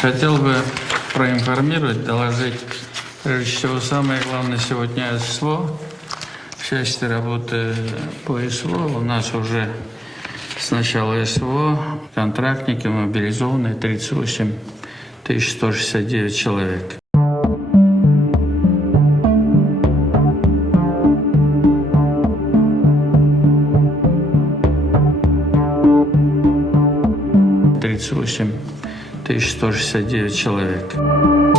Хотел бы проинформировать, доложить, прежде всего, самое главное сегодня СВО. В части работы по СВО у нас уже с начала СВО контрактники мобилизованные 38 169 человек. $38 169 человек.